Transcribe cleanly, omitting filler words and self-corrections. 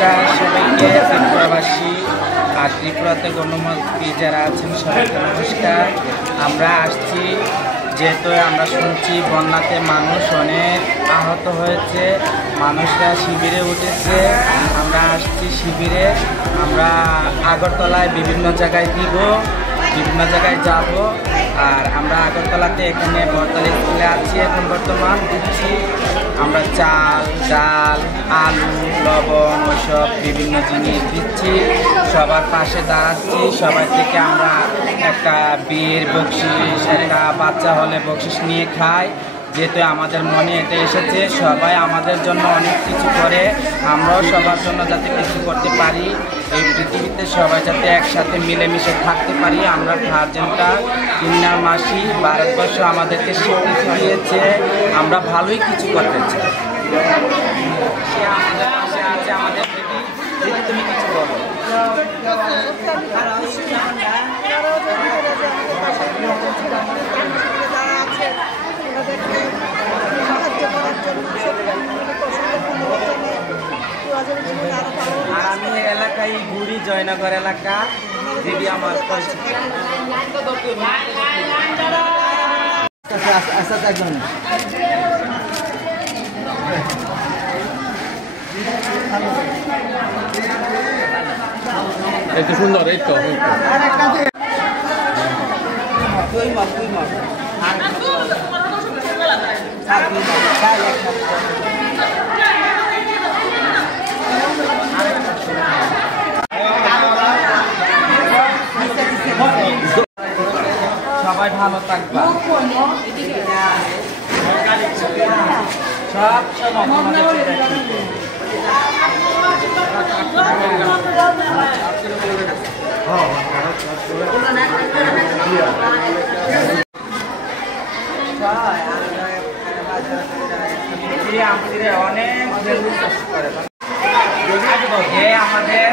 নমস্কার সবাইকে, ত্রিপুরাবাসী আর ত্রিপুরাতে গণমাধ্যমে যারা আছেন সবাইকে নমস্কার। আমরা আসছি যেহেতু আমরা শুনছি বন্যাতে মানুষ অনেক আহত হয়েছে, মানুষরা শিবিরে উঠেছে। আমরা আসছি শিবিরে, আমরা আগরতলায় বিভিন্ন জায়গায় দিব, বিভিন্ন জায়গায় যাব। আর আমরা আগরতলাতে এখানে বরতলা স্কুলে আছি, এখন বর্তমান দিচ্ছি আমরা চাল, ডাল, আলু, লবণ ওইসব বিভিন্ন জিনিস দিচ্ছি, সবার পাশে দাঁড়াচ্ছি। সবার থেকে আমরা একটা বিয়ের বকশিস, একটা বাচ্চা হলে বকশিস নিয়ে খাই। যেহেতু আমাদের মনে এটা এসেছে, সবাই আমাদের জন্য অনেক কিছু করে, আমরাও সবার জন্য যাতে কিছু করতে পারি, এই পৃথিবীতে সবাই যাতে একসাথে মিলেমিশে থাকতে পারি। আমরা গার্জেনটা ইন্নার মাসি ভারতবর্ষ আমাদেরকে স্বীকৃতি দিয়েছে, আমরা ভালোই কিছু করতে চাই। সে আমাদের পাশে আছে, আমাদের দিদি তুমি কিছু বলো। আর আমি এলাকায় ঘুরি, জয়নগর এলাকা, দিদি আমার পরিচিত। এই তো সুন্দর, এই তো সবাই ভালো থাকবা, সব অনেক আমাদের